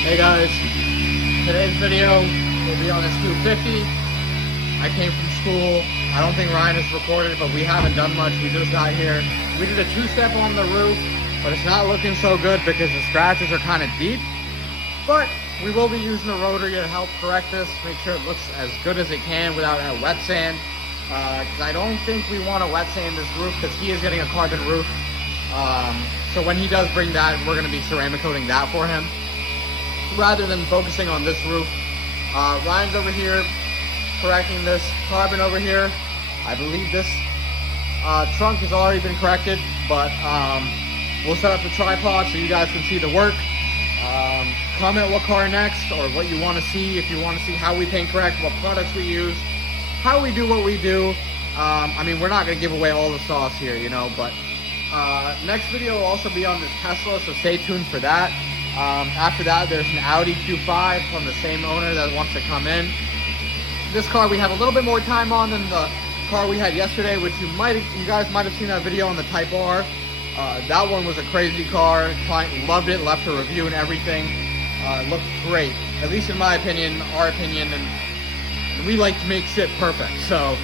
Hey guys, today's video will be on this Q50. I came from school. I don't think Ryan has recorded, but we haven't done much. We just got here. We did a two-step on the roof, but it's not looking so good because the scratches are kind of deep. But we will be using the rotary to help correct this, make sure it looks as good as it can without a wet sand. Because I don't think we want to wet sand this roof because he is getting a carbon roof. So when he does bring that, we're going to be ceramic coating that for him, rather than focusing on this roof. Ryan's over here correcting this carbon over here. I believe this trunk has already been corrected, but we'll set up the tripod so you guys can see the work. Comment what car next or what you want to see. If you want to see how we paint correct, what products we use, how we do what we do. I mean, we're not going to give away all the sauce here, you know, but next video will also be on this Tesla, so stay tuned for that. After that, there's an Audi Q5 from the same owner that wants to come in. This car we have a little bit more time on than the car we had yesterday, which you guys might have seen that video on the Type R. That one was a crazy car. Client loved it, left a review and everything. It looked great, at least in my opinion, our opinion, and we like to make shit perfect. So,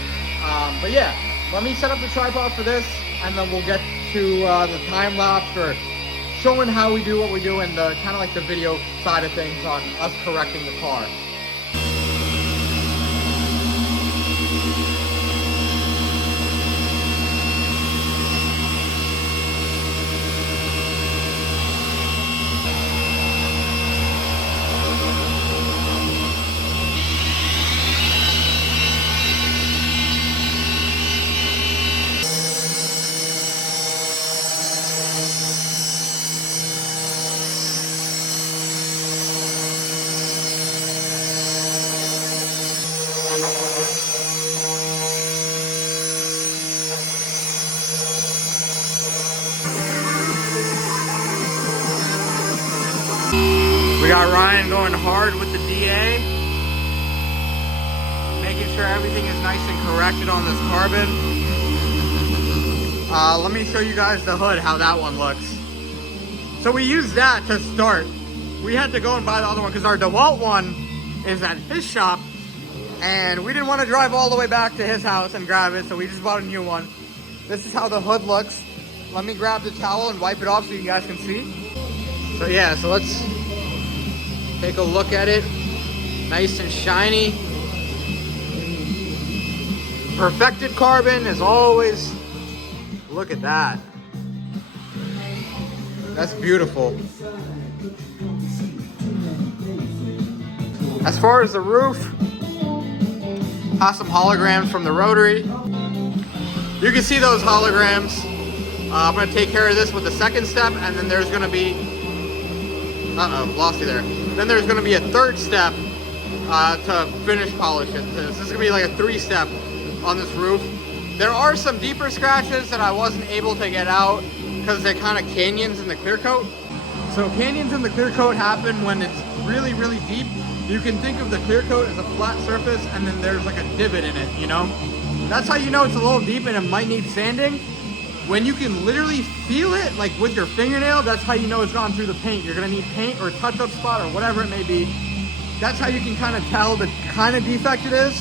but yeah, let me set up the tripod for this, and then we'll get to the time lapse for showing how we do what we do, and the kind of like the video side of things on us correcting the car. We got Ryan going hard with the DA, making sure everything is nice and corrected on this carbon. Let me show you guys the hood, how that one looks. So we used that to start. We had to go and buy the other one because our DeWalt one is at his shop, and we didn't want to drive all the way back to his house and grab it, so we just bought a new one. This is how the hood looks. Let me grab the towel and wipe it off so you guys can see. So yeah, so let's take a look at it. Nice and shiny. Perfected carbon as always. Look at that. That's beautiful. As far as the roof, have some holograms from the rotary. You can see those holograms. I'm going to take care of this with the second step, and then there's going to be... Uh-oh, lost you there. Then there's going to be a third step to finish polish it. This is going to be like a 3-step on this roof. There are some deeper scratches that I wasn't able to get out because they're kind of canyons in the clear coat. So canyons in the clear coat happen when it's really, really deep. You can think of the clear coat as a flat surface, and then there's like a divot in it, you know? That's how you know it's a little deep and it might need sanding. When you can literally feel it, like with your fingernail, that's how you know it's gone through the paint. You're gonna need paint or touch-up spot or whatever it may be. That's how you can kind of tell the kind of defect it is.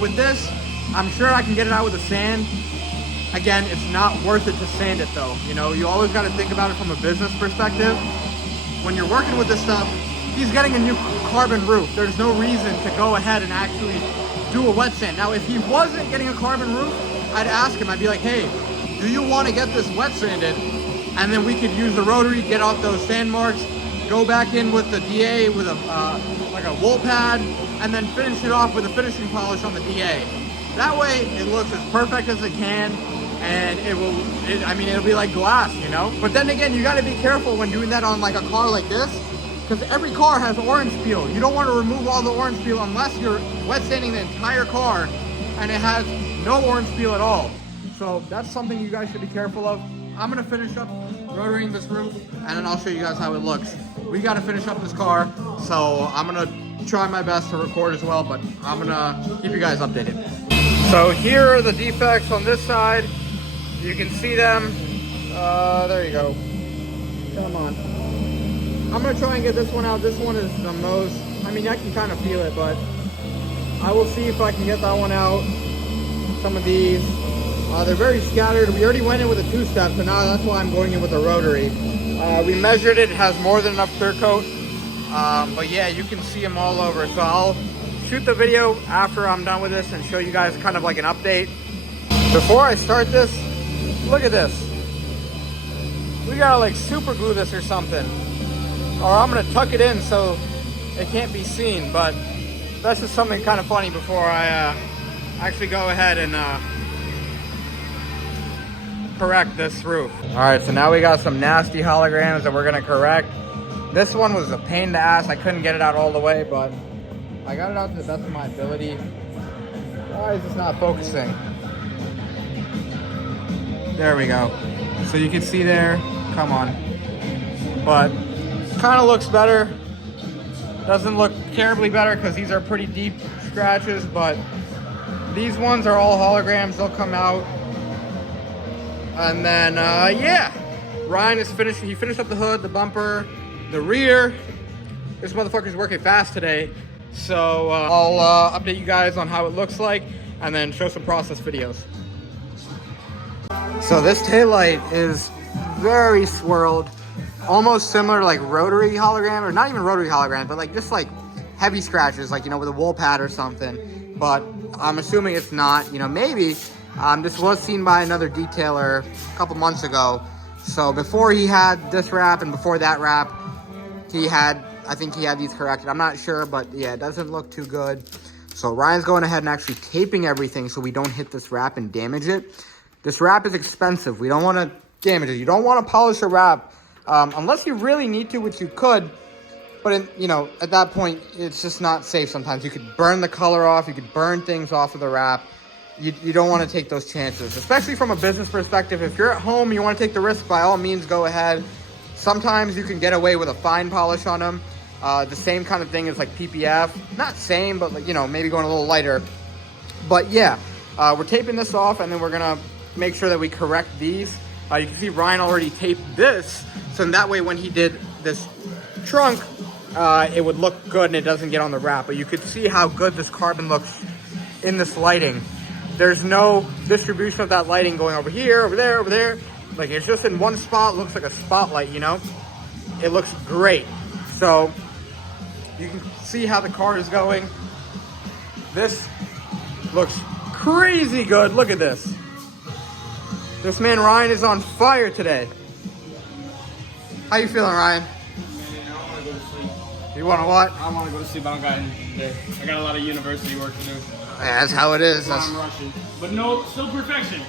With this, I'm sure I can get it out with a sand. Again, it's not worth it to sand it though. You know, you always gotta think about it from a business perspective. When you're working with this stuff, he's getting a new carbon roof. There's no reason to go ahead and actually do a wet sand. Now, if he wasn't getting a carbon roof, I'd ask him, I'd be like, hey, do you want to get this wet sanded? And then we could use the rotary, get off those sand marks, go back in with the DA with a like a wool pad, and then finish it off with a finishing polish on the DA. That way, it looks as perfect as it can, and I mean, it'll be like glass, you know? But then again, you got to be careful when doing that on like a car like this, because every car has orange peel. You don't want to remove all the orange peel unless you're wet sanding the entire car and it has no orange peel at all. So that's something you guys should be careful of. I'm gonna finish up rotoring this roof, and then I'll show you guys how it looks. We gotta finish up this car, so I'm gonna try my best to record as well, but I'm gonna keep you guys updated. So here are the defects on this side. You can see them. There you go. Come on. I'm gonna try and get this one out. This one is the most, I mean, I can kind of feel it, but I will see if I can get that one out. Some of these, they're very scattered. We already went in with a 2-step, so now that's why I'm going in with a rotary. We measured it, it has more than enough clear coat. But yeah, you can see them all over. So I'll shoot the video after I'm done with this and show you guys kind of like an update. Before I start this, look at this. We gotta like super glue this or something. Or I'm gonna tuck it in so it can't be seen, but that's just something kind of funny before I actually go ahead and correct this roof. All right, so now we got some nasty holograms that we're gonna correct. This one was a pain in the ass. I couldn't get it out all the way, but I got it out to the best of my ability. Why is this not focusing? There we go. So you can see there, come on. But kind of looks better. Doesn't look terribly better because these are pretty deep scratches, but these ones are all holograms. They'll come out. And then, yeah, Ryan is finished. He finished up the hood, the bumper, the rear. This motherfucker's working fast today. So I'll update you guys on how it looks like and then show some process videos. So this taillight is very swirled. Almost similar to like rotary hologram, or not even rotary hologram, but like just like heavy scratches, like, you know, with a wool pad or something. But I'm assuming it's not, you know, maybe. This was seen by another detailer a couple months ago. So before he had this wrap and before that wrap, I think he had these corrected. I'm not sure, but yeah, it doesn't look too good. So Ryan's going ahead and actually taping everything so we don't hit this wrap and damage it. This wrap is expensive. We don't want to damage it. You don't want to polish a wrap unless you really need to, which you could. But, you know, at that point, it's just not safe sometimes. You could burn the color off. You could burn things off of the wrap. You don't want to take those chances, especially from a business perspective. If you're at home and you want to take the risk, by all means, go ahead. Sometimes you can get away with a fine polish on them. The same kind of thing as like PPF. Not same, but like, you know, maybe going a little lighter. But yeah, we're taping this off and then we're going to make sure that we correct these. You can see Ryan already taped this. So that way when he did this trunk, it would look good and it doesn't get on the wrap. But you could see how good this carbon looks in this lighting. There's no distribution of that lighting going over here, over there, over there. Like, it's just in one spot. It looks like a spotlight, you know? It looks great. So you can see how the car is going. This looks crazy good. Look at this. This man Ryan is on fire today. How you feeling, Ryan? Man, I want to go to sleep. You want to what? I want to go to sleep. I don't got anything today. I got a lot of university work to do. Yeah, that's how it is. I'm rushing. But no, still perfection.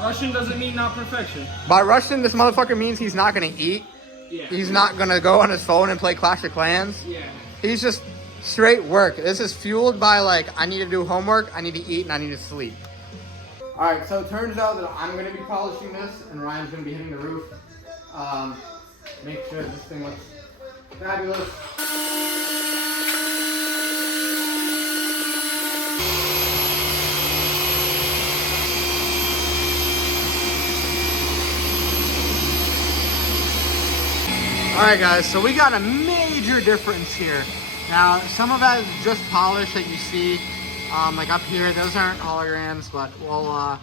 Russian doesn't mean not perfection. By Russian, this motherfucker means he's not going to eat. Yeah. He's not going to go on his phone and play Clash of Clans. Yeah. He's just straight work. This is fueled by like, I need to do homework, I need to eat, and I need to sleep. All right, so it turns out that I'm going to be polishing this, and Ryan's going to be hitting the roof. Make sure this thing looks fabulous. All right, guys, so we got a major difference here. Now, some of that is just polish that you see, like up here. Those aren't holograms, but well,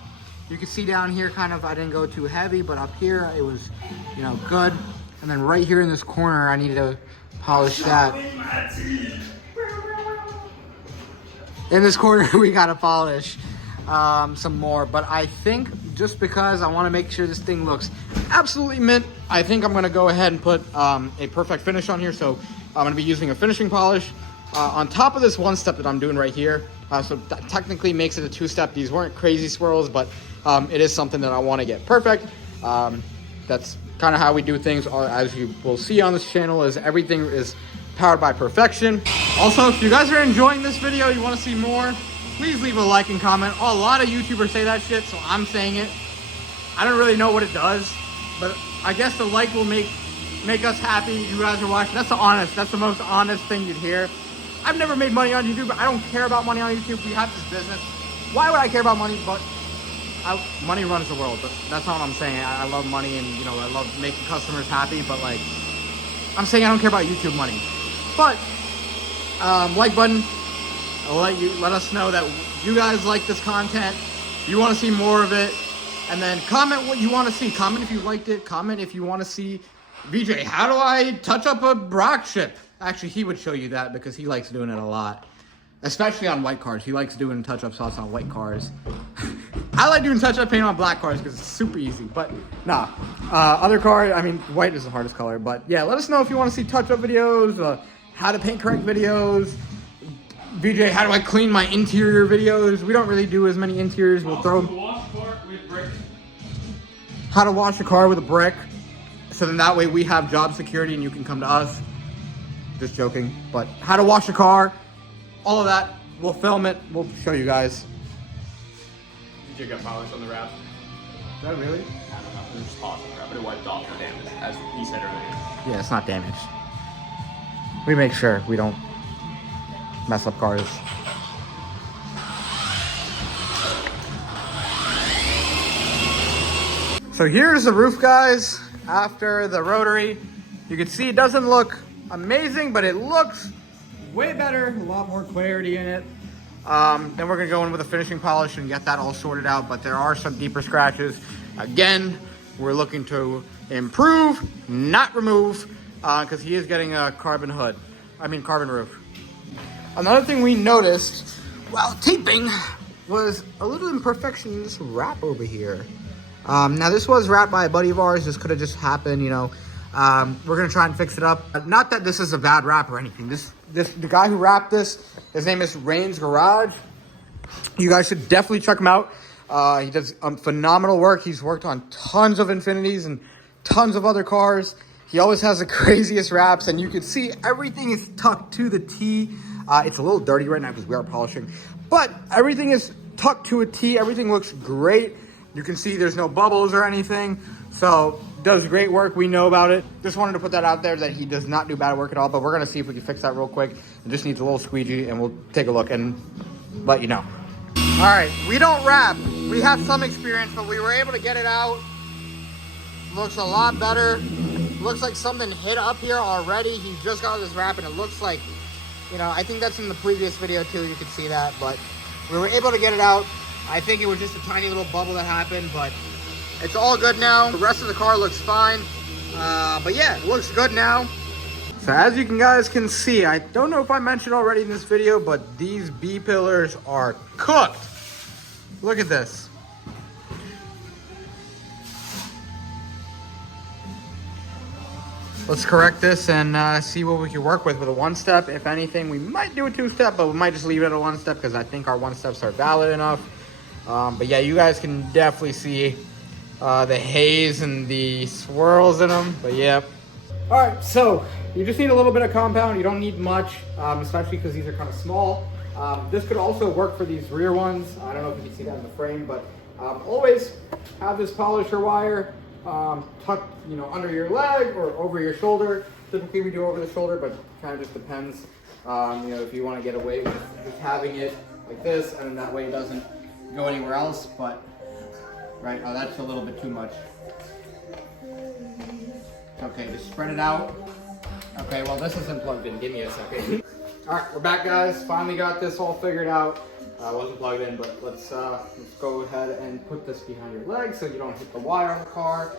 you can see down here kind of, I didn't go too heavy, but up here it was, you know, good. And then right here in this corner, I needed to polish that. In this corner, we got to polish some more, but I think just because I want to make sure this thing looks absolutely mint, I think I'm going to go ahead and put a perfect finish on here. So I'm going to be using a finishing polish on top of this one step that I'm doing right here. So that technically makes it a 2-step. These weren't crazy swirls, but it is something that I want to get perfect. That's kind of how we do things. As you will see on this channel, is everything is powered by perfection. Also, if you guys are enjoying this video, you want to see more, please leave a like and comment. A lot of YouTubers say that shit, so I'm saying it. I don't really know what it does, but I guess the like will make us happy. You guys are watching. That's the most honest thing you'd hear. I've never made money on YouTube. I don't care about money on YouTube. We have this business. Why would I care about money? But money runs the world. But that's not what I'm saying. I love money, and you know, I love making customers happy. But like, I'm saying I don't care about YouTube money. But, like button, let us know that you guys like this content. You want to see more of it. And then comment what you want to see. Comment if you liked it. Comment if you want to see, BJ, how do I touch up a Brock ship? Actually, he would show you that because he likes doing it a lot. Especially on white cars. He likes doing touch-up sauce on white cars. I like doing touch-up paint on black cars because it's super easy. But, nah. Other cars, I mean, white is the hardest color. But, yeah, let us know if you want to see touch-up videos, how to paint correct videos. BJ, how do I clean my interior videos? We don't really do as many interiors. We'll throw... Wash car with brick. How to wash a car with a brick. So then that way we have job security and you can come to us. Just joking. But how to wash a car. All of that, we'll film it, we'll show you guys. Did you get polish on the wrap? Is that really? I don't know, it was just polish on the wrap, but it wiped off the damage, as he said earlier. Yeah, it's not damaged. We make sure we don't mess up cars. So here's the roof, guys, after the rotary. You can see it doesn't look amazing, but it looks way better, a lot more clarity in it. Then we're gonna go in with a finishing polish and get that all sorted out, but there are some deeper scratches. Again, we're looking to improve, not remove, because he is getting a carbon roof. Another thing we noticed while taping was a little imperfection in this wrap over here. Now this was wrapped by a buddy of ours. This could have just happened, you know. We're gonna try and fix it up. Not that this is a bad wrap or anything. The guy who wrapped this, his name is Rain's Garage. You guys should definitely check him out. He does phenomenal work. He's worked on tons of Infinities and tons of other cars. He always has the craziest wraps, and you can see everything is tucked to the T. It's a little dirty right now because we are polishing, but everything is tucked to a T. Everything looks great. You can see there's no bubbles or anything. So does great work. We know about it. Just wanted to put that out there that he does not do bad work at all, but we're going to see if we can fix that real quick. It just needs a little squeegee and we'll take a look and let you know. All right, we don't wrap. We have some experience, but we were able to get it out. Looks a lot better. Looks like something hit up here already. He just got this wrap and it looks like, you know, I think that's in the previous video too. You could see that, but we were able to get it out. I think it was just a tiny little bubble that happened, but it's all good now. The rest of the car looks fine. But yeah, it looks good now. So as you guys can see, I don't know if I mentioned already in this video, but these B-pillars are cooked. Look at this. Let's correct this and see what we can work with a one-step. If anything, we might do a two-step, but we might just leave it at a one-step because I think our one-steps are valid enough. But yeah, you guys can definitely see the haze and the swirls in them, but yeah. All right, so you just need a little bit of compound. You don't need much, especially because these are kind of small. This could also work for these rear ones. I don't know if you can see that in the frame, but always have this polisher wire tucked, you know, under your leg or over your shoulder. Typically we do over the shoulder, but kind of just depends. You know, if you want to get away with just having it like this, and then that way it doesn't go anywhere else, but right, oh, that's a little bit too much. Okay, just spread it out. Okay, well, this isn't plugged in. Give me a second. All right, we're back, guys. Finally got this all figured out. Wasn't plugged in, but let's go ahead and put this behind your leg so you don't hit the wire on the car.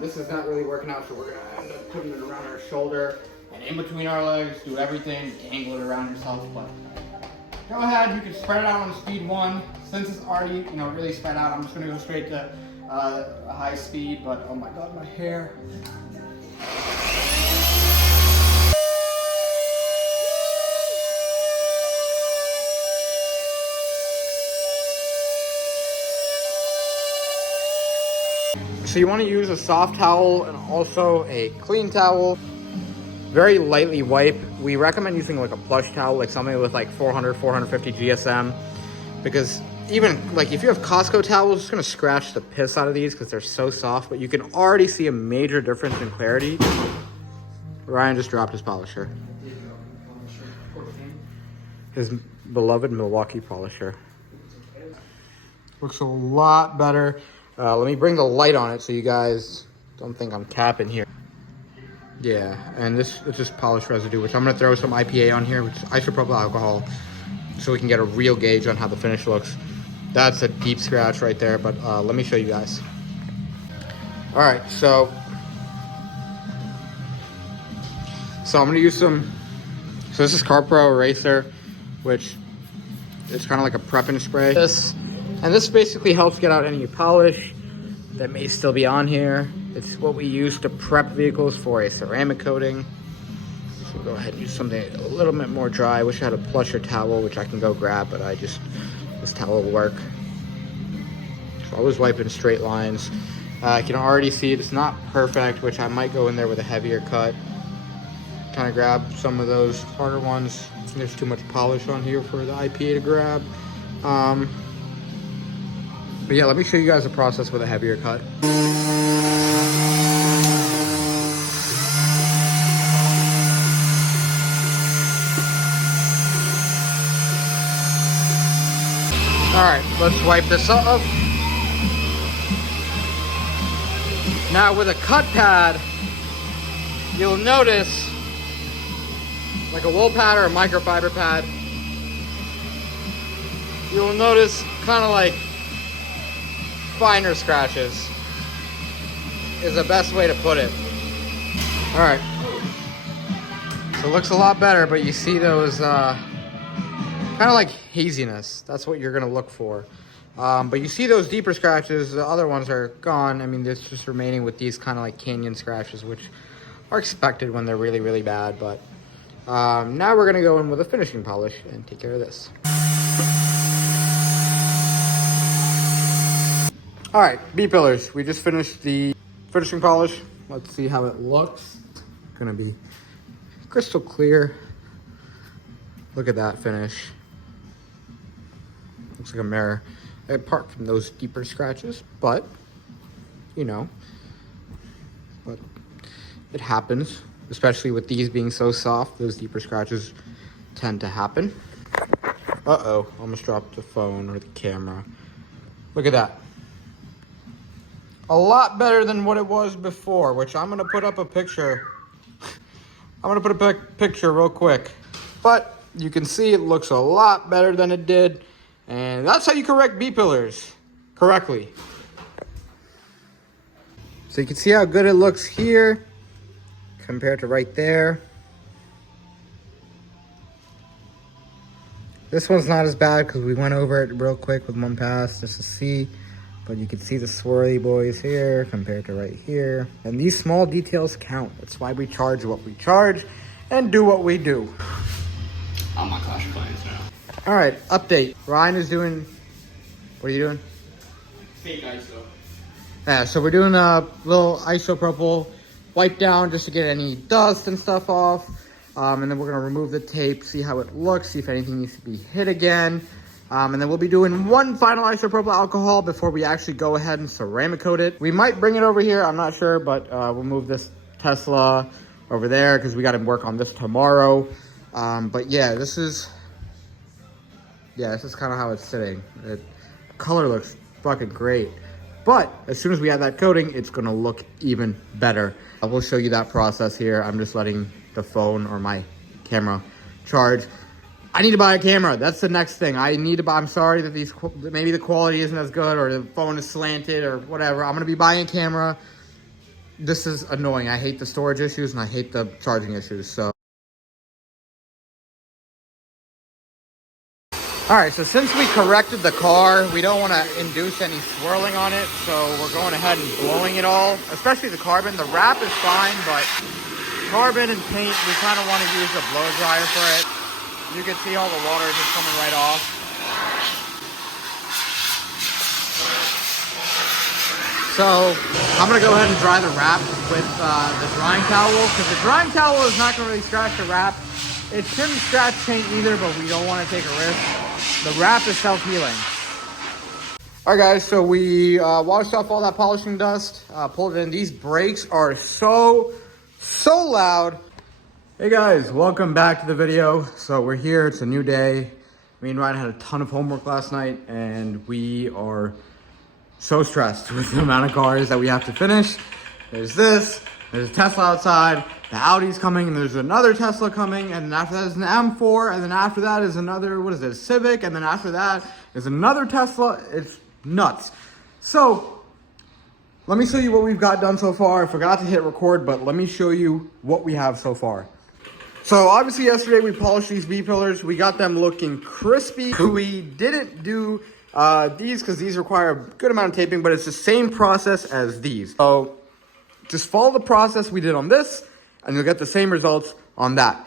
This is not really working out, so we're gonna end up putting it around our shoulder and in between our legs. Do everything, angle it around yourself, but go ahead. You can spread it out on speed 1. Since it's already, you know, really spread out, I'm just gonna go straight to a high speed. But oh my God, my hair. So you want to use a soft towel and also a clean towel. Very lightly wipe. We recommend using like a plush towel, like something with like 400, 450 GSM. Because even like if you have Costco towels, it's gonna scratch the piss out of these because they're so soft, but you can already see a major difference in clarity. Ryan just dropped his polisher. His beloved Milwaukee polisher. Looks a lot better. Let me bring the light on it so you guys don't think I'm capping here. Yeah, and this is just polished residue, which I'm gonna throw some IPA on here, which is isopropyl alcohol, so we can get a real gauge on how the finish looks. That's a deep scratch right there, but let me show you guys. All right, so I'm gonna use some, so this is CarPro Eraser, which is kind of like a prepping spray. This basically helps get out any polish that may still be on here. It's what we use to prep vehicles for a ceramic coating. So we'll go ahead and use something a little bit more dry. I wish I had a plusher towel, which I can go grab, but this towel will work. So I was wiping straight lines. I can already see it's not perfect, which I might go in there with a heavier cut. Kind of grab some of those harder ones. There's too much polish on here for the IPA to grab. But yeah, let me show you guys the process with a heavier cut. All right, let's wipe this off. Now with a cut pad, you'll notice, like a wool pad or a microfiber pad, you'll notice kind of like finer scratches is the best way to put it. All right, so it looks a lot better, but you see those kind of like haziness. That's what you're gonna look for. But you see those deeper scratches, the other ones are gone. I mean, it's just remaining with these kind of like canyon scratches, which are expected when they're really, really bad. But now we're gonna go in with a finishing polish and take care of this. All right, B-pillars. We just finished the finishing polish. Let's see how it looks. It's gonna be crystal clear. Look at that finish. Looks like a mirror. Apart from those deeper scratches, but you know, but it happens, especially with these being so soft. Those deeper scratches tend to happen. Uh-oh, almost dropped the phone or the camera. Look at that. A lot better than what it was before, which I'm gonna put up a picture. I'm gonna put a picture real quick, but you can see it looks a lot better than it did. And that's how you correct B-pillars correctly. So you can see how good it looks here compared to right there. This one's not as bad because we went over it real quick with one pass just to see. But you can see the swirly boys here compared to right here. And these small details count. That's why we charge what we charge and do what we do. On my Clash of Clans now. All right, update. Ryan is doing, what are you doing? Fake ISO. Yeah, so we're doing a little isopropyl wipe down just to get any dust and stuff off. And then we're gonna remove the tape, see how it looks, see if anything needs to be hit again. And then we'll be doing one final isopropyl alcohol before we actually go ahead and ceramic coat it. We might bring it over here, I'm not sure, but we'll move this Tesla over there because we gotta work on this tomorrow. But yeah, this is kind of how it's sitting. The color looks fucking great. But as soon as we add that coating, it's gonna look even better. I will show you that process here. I'm just letting the phone or my camera charge. I need to buy a camera. That's the next thing. I need to buy, I'm sorry that maybe the quality isn't as good or the phone is slanted or whatever. I'm gonna be buying a camera. This is annoying. I hate the storage issues and I hate the charging issues, so. All right, so since we corrected the car, we don't want to induce any swirling on it, so we're going ahead and blowing it all, especially the carbon. The wrap is fine, but carbon and paint, we kind of want to use a blow dryer for it. You can see all the water just coming right off. So I'm going to go ahead and dry the wrap with the drying towel, because the drying towel is not going to really scratch the wrap. It shouldn't scratch paint either, but we don't want to take a risk. The wrap is self-healing. All right, guys, so we washed off all that polishing dust, pulled it in. These brakes are so loud. Hey guys, welcome back to the video. So we're here, it's a new day. Me and Ryan had a ton of homework last night, and we are so stressed with the amount of cars that we have to finish. There's this, there's a Tesla outside, the Audi's coming, and there's another Tesla coming, and then after that is an M4, and then after that is another, what is it, Civic, and then after that is another Tesla. It's nuts. So let me show you what we've got done so far. I forgot to hit record, but let me show you what we have so far. So obviously yesterday we polished these B-pillars. We got them looking crispy. We didn't do these because these require a good amount of taping, but it's the same process as these. So just follow the process we did on this, and you'll get the same results on that.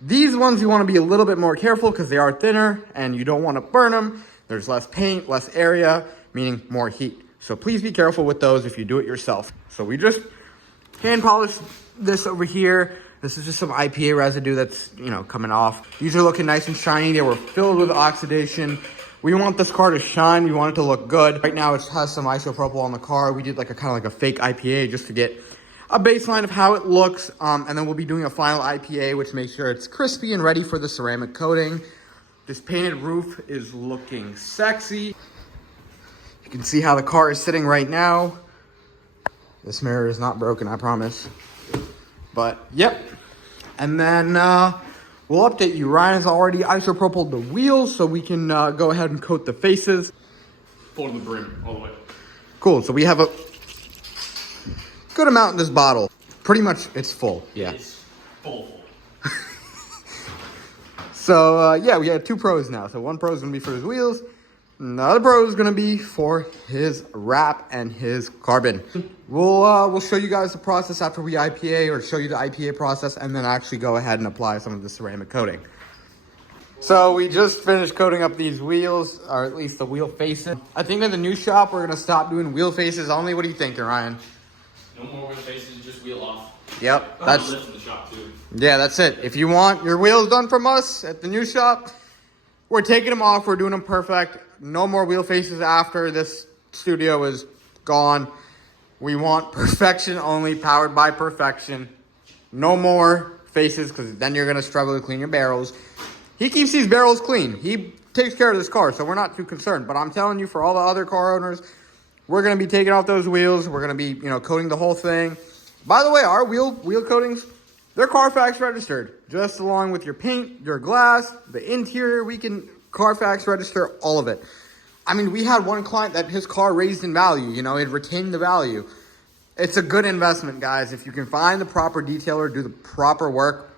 These ones you want to be a little bit more careful because they are thinner and you don't want to burn them. There's less paint, less area, meaning more heat. So please be careful with those if you do it yourself. So we just hand polished this over here. This is just some IPA residue that's, coming off. These are looking nice and shiny. They were filled with oxidation. We want this car to shine. We want it to look good. Right now it has some isopropyl on the car. We did kind of like a fake IPA just to get a baseline of how it looks. And then we'll be doing a final IPA, which makes sure it's crispy and ready for the ceramic coating. This painted roof is looking sexy. You can see how the car is sitting right now. This mirror is not broken, I promise. But, yep. And then we'll update you. Ryan has already isopropyled the wheels, so we can go ahead and coat the faces. Full to the brim, all the way. Cool, so we have a good amount in this bottle. Pretty much, it's full, yeah. It's full. So, yeah, we have 2 pros now. So one pro is going to be for his wheels. And the other pro is going to be for his wrap and his carbon. We'll show you guys the process after we IPA, or show you the IPA process, and then actually go ahead and apply some of the ceramic coating. So we just finished coating up these wheels, or at least the wheel faces. I think in the new shop, we're going to stop doing wheel faces only. What do you think, Ryan? No more wheel faces, just wheel off. Yep. That's lift in the shop too. Yeah, that's it. If you want your wheels done from us at the new shop, we're taking them off. We're doing them perfect. No more wheel faces after this studio is gone. We want perfection only, powered by perfection. No more faces, because then you're going to struggle to clean your barrels. He keeps these barrels clean. He takes care of this car, so we're not too concerned. But I'm telling you, for all the other car owners, we're going to be taking off those wheels. We're going to be, coating the whole thing. By the way, our wheel coatings, they're Carfax registered. Just along with your paint, your glass, the interior, we can Carfax register all of it. I mean, we had one client that his car raised in value. It retained the value. It's a good investment, guys. If you can find the proper detailer, do the proper work,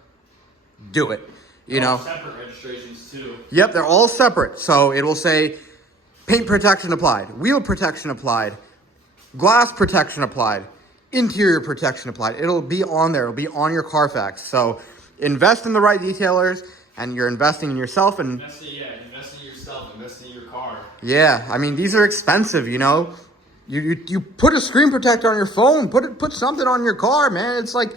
do it. Separate registrations too. Yep, they're all separate. So it will say paint protection applied, wheel protection applied, glass protection applied, interior protection applied. It'll be on there. It'll be on your Carfax. So invest in the right detailers, and you're investing in yourself. And invest in yourself, invest in your car. Yeah, I mean, these are expensive, You put a screen protector on your phone, put something on your car, man. It's like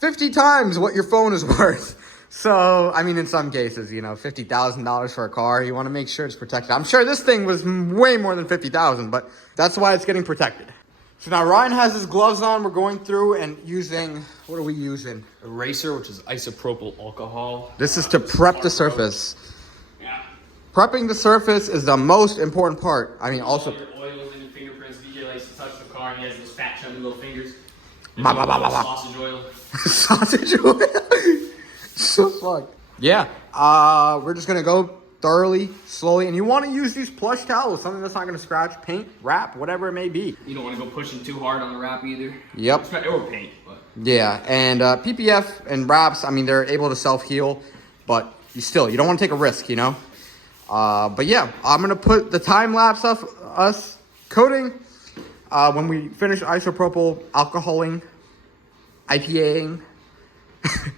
50 times what your phone is worth. So, I mean, in some cases, $50,000 for a car, you want to make sure it's protected. I'm sure this thing was way more than $50,000, but that's why it's getting protected. So now Ryan has his gloves on. We're going through and using, what are we using? Eraser, which is isopropyl alcohol. This is to prep the surface. Yeah. Prepping the surface is the most important part. I mean, also... All your oils and your fingerprints. DJ likes to touch the car, and he has those fat, chubby little fingers. Sausage oil. Sausage oil? So fucked. Yeah. We're just going to go thoroughly, slowly. And you want to use these plush towels, something that's not going to scratch, paint, wrap, whatever it may be. You don't want to go pushing too hard on the wrap either. Yep. Or paint. But. Yeah. And PPF and wraps, I mean, they're able to self-heal. But you don't want to take a risk, But yeah, I'm going to put the time lapse of us coating when we finish isopropyl alcoholing, IPAing,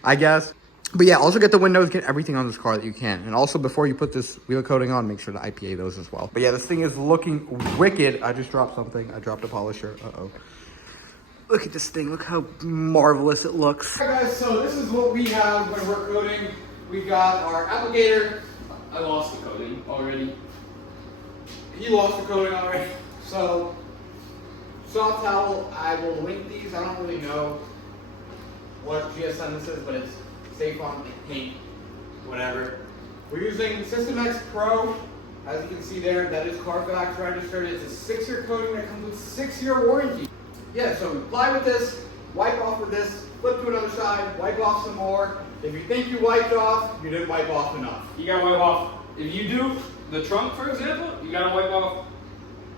I guess. But yeah, also get the windows, get everything on this car that you can. And also before you put this wheel coating on, make sure to IPA those as well. But yeah, this thing is looking wicked. I just dropped something. I dropped a polisher. Uh-oh. Look at this thing. Look how marvelous it looks. All right, guys, so this is what we have when we're coating. We got our applicator. I lost the coating already. He lost the coating already. So, soft towel, I will link these. I don't really know what GSM this is, but it's safe on paint, whatever. We're using System X Pro, as you can see there. That is Carfax registered. It's a 6-year coating that comes with 6-year warranty. Yeah, so apply with this, wipe off with this, flip to another side, wipe off some more. If you think you wiped off, you didn't wipe off enough. You gotta wipe off. If you do the trunk, for example, you gotta wipe off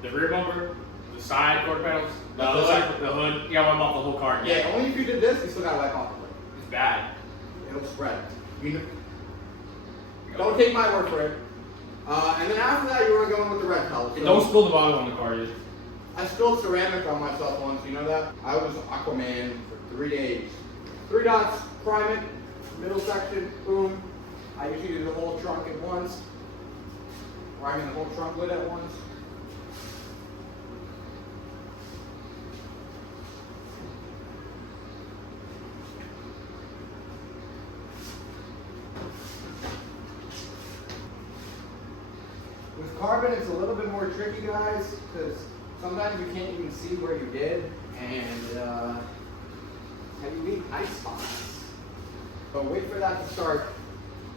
the rear bumper, the side quarter panels, the hood. You gotta wipe off the whole car. Yeah, only if you did this, you still gotta wipe off the hood. It's bad. It'll spread. Don't take my word for it. And then after that, you want to go in with the red color. So Don't spill the bottle on the car, dude. I spilled ceramic on myself once, you know that? I was Aquaman for 3 days. 3 dots, prime it, middle section, boom. I usually do the whole trunk at once. Or I mean the whole trunk lid at once. With carbon, it's a little bit more tricky, guys, because sometimes you can't even see where you did, and you need ice spots. But wait for that to start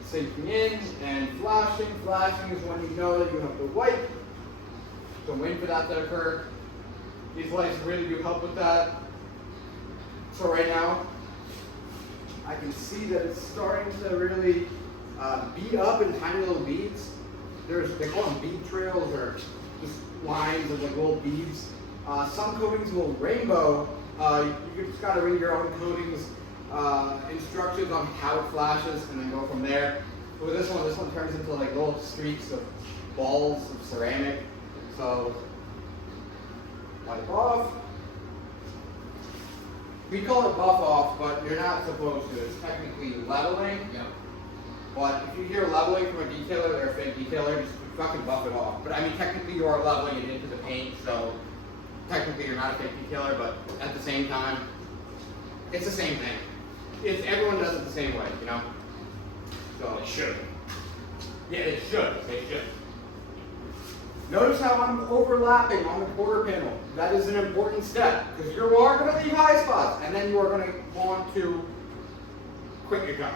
sinking in and flashing. Flashing is when you know that you have to wipe. So wait for that to occur. These lights really do help with that. So right now, I can see that it's starting to really bead up in tiny little beads. They call them bead trails, or just lines of like little beads. Some coatings will rainbow. You just gotta read your own coatings instructions on how it flashes, and then go from there. But with this one turns into like little streaks of balls of ceramic. So wipe off. We call it buff off, but you're not supposed to. It's technically leveling. Yep. But if you hear leveling from a detailer or a fake detailer, just fucking buff it off. But I mean, technically you are leveling it into the paint, so technically you're not a fake detailer, but at the same time, it's the same thing. Everyone does it the same way, you know? So It should. yeah, it should. It should. Notice how I'm overlapping on the quarter panel. That is an important step, because you are going to leave high spots, and then you are going to want to quit your job.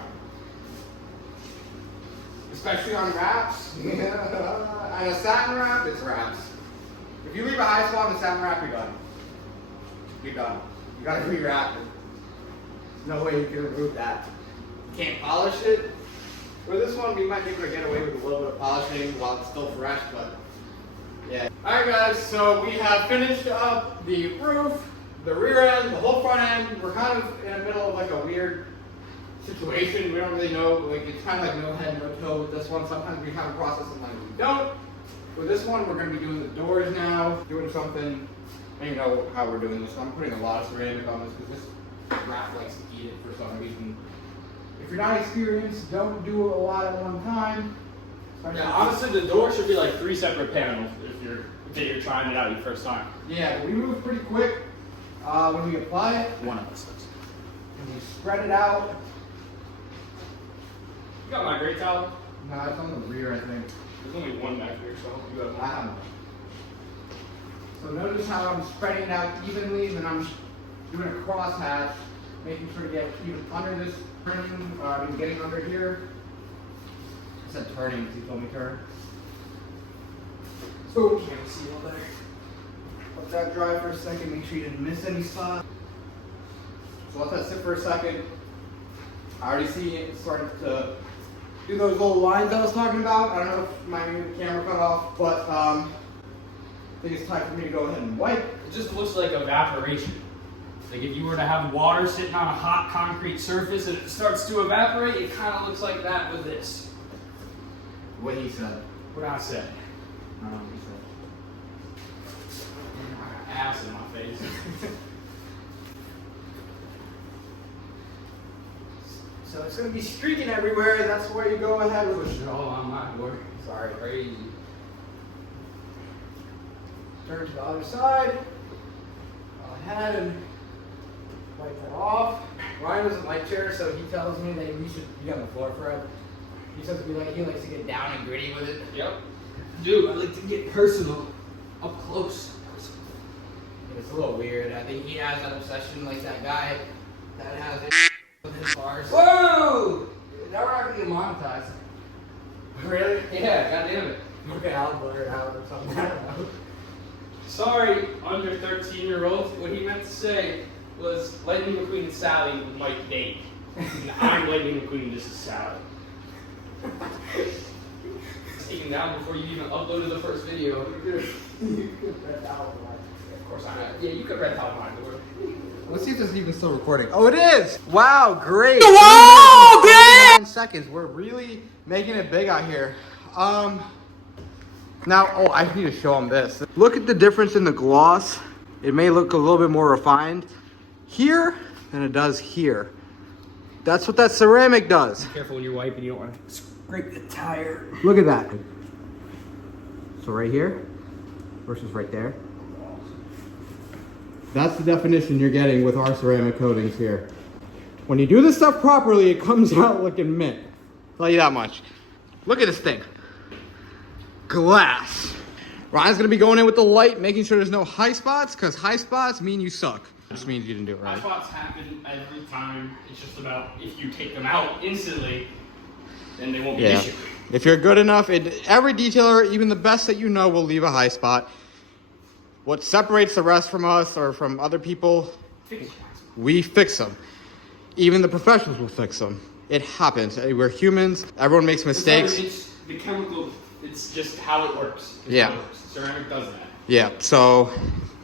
Especially on wraps. On a satin wrap, it's wraps. If you leave a high spot on the satin wrap, you're done. You're done. You gotta rewrap it. There's no way you can remove that. You can't polish it. For this one, we might be able to get away with a little bit of polishing while it's still fresh, but yeah. Alright guys, so we have finished up the roof, the rear end, the whole front end. We're kind of in the middle of like a weird situation. We don't really know, like it's kind of like no head, no toe with this one. Sometimes we have a process, sometimes we don't. With this one, we're going to be doing the doors now, doing something. I don't even know how we're doing this. I'm putting a lot of ceramic on this because this rat likes to eat it for some reason. If you're not experienced, don't do a lot at one time. Yeah, honestly, the door should be like 3 separate panels if you're trying it out your first time. Yeah, we move pretty quick when we apply it. One of us does. And we spread it out. You got my great towel? No, it's on the rear, I think. There's only one back here, so you have I one. have one. So notice how I'm spreading it out evenly, and I'm doing a crosshatch, making sure to get even under this turning, getting under here. I said turning because he told me turn. So can't see all there. Let that dry for a second, make sure you didn't miss any spots. So let that sit for a second. I already see it starting to do those little lines I was talking about. I don't know if my camera cut off, but I think it's time for me to go ahead and wipe. It just looks like evaporation. Like if you were to have water sitting on a hot concrete surface and it starts to evaporate, it kind of looks like that with this. What he said. What I said. I don't know what he said. I got ass in my face. So it's going to be streaking everywhere. That's where you go ahead with Push it all on my board. Sorry. Crazy. Turn to the other side. Go ahead and wipe that off. Ryan doesn't like chairs, so he tells me that we should be on the floor, Fred. He says he likes to get down and gritty with it. Yep. Dude, I like to get personal. Up close. It's a little weird. I think he has that obsession like that guy that has it with his bars. Whoa! Now we're not going to get monetized. Really? Yeah, goddamn it. Okay, I'll blur it out or something. I don't know. Sorry, under 13-year-olds, what he meant to say. was Lightning McQueen and Sally with Mike Date. And I'm Lightning McQueen, this is Sally. It's taken down before you even uploaded the first video. You could red out mine. Of course I have. Yeah, you could red out mine. Let's see if this is even still recording. Oh, it is! Wow, great! Whoa, big! 9 seconds. We're really making it big out here. Now, oh, I need to show them this. Look at the difference in the gloss. It may look a little bit more refined here than it does here. That's what that ceramic does. Be careful when you're wiping, you don't want to scrape the tire. Look at that. So right here versus right there. That's the definition you're getting with our ceramic coatings here. When you do this stuff properly, it comes out looking mint. I'll tell you that much. Look at this thing. Glass. Ryan's gonna be going in with the light, making sure there's no high spots, because high spots mean you suck. It just means you didn't do it right. High spots happen every time. It's just about if you take them out instantly, then they won't be an issue. If you're good enough, every detailer, even the best that you know, will leave a high spot. What separates the rest from us or from other people, we fix them. Even the professionals will fix them. It happens. We're humans. Everyone makes mistakes. It's the chemical. It's just how it works. Yeah. How it works. Ceramic does that. Yeah. So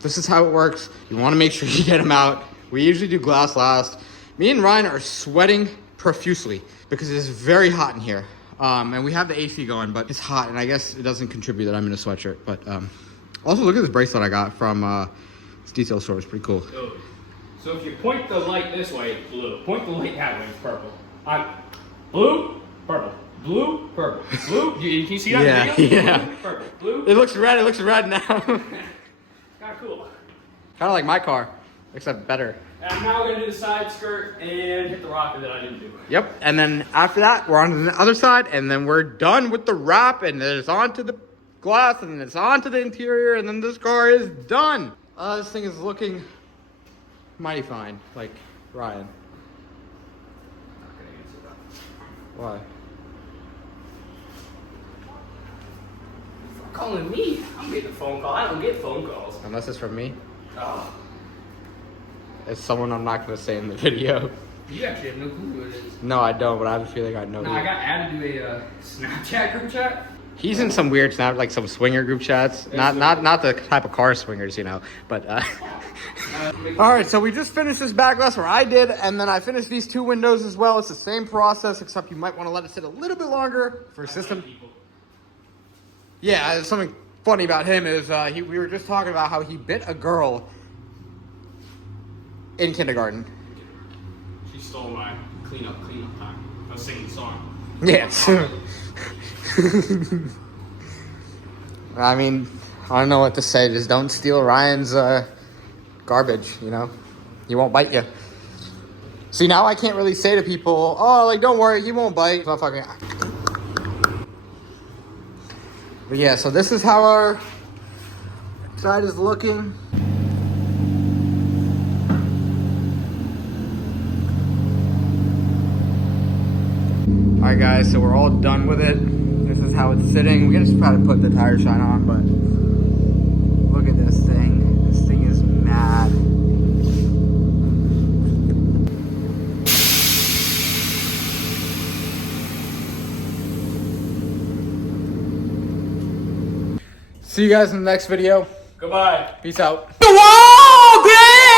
this is how it works. You want to make sure you get them out. We usually do glass last. Me and Ryan are sweating profusely because it is very hot in here. And we have the AC going, but it's hot, and I guess it doesn't contribute that I'm in a sweatshirt. But also, look at this bracelet I got from this detail store. It's pretty cool. So if you point the light this way, it's blue. Point the light that way, it's purple. Blue, purple. Blue, purple. Blue, can you see that? Yeah, video? yeah. Blue, purple. Blue. It looks red. It looks red now. Kind of cool. Kind of like my car, except better. And now we're going to do the side skirt and hit the rocker that I didn't do. Yep, and then after that, we're on to the other side, and then we're done with the wrap, and then it's on to the glass, and then it's on to the interior, and then this car is done. This thing is looking mighty fine, like Ryan. Not going to answer that. Why? You're calling me? I'm getting a phone call. I don't get phone calls. Unless it's from me. Oh. It's someone I'm not going to say in the video. You actually have no clue who it is. No, I don't, but I have a feeling I know No, who. I got added to a Snapchat group chat. He's in some weird snap, like some swinger group chats. Not the type of car swingers, you know, but all right, so we just finished this back glass, or I did, and then I finished these two windows as well. It's the same process, except you might want to let it sit a little bit longer for system. Yeah, something funny about him is we were just talking about how he bit a girl in kindergarten. She stole my cleanup time. I was singing the song. Yes. I mean, I don't know what to say. Just don't steal Ryan's garbage, you know? He won't bite you. See, now I can't really say to people, oh, like, don't worry, he won't bite. Motherfucker. But yeah, so this is how our side is looking. Alright guys, so we're all done with it. This is how it's sitting. We just try to put the tire shine on, but look at this thing. This thing is mad. See you guys in the next video. Goodbye. Peace out.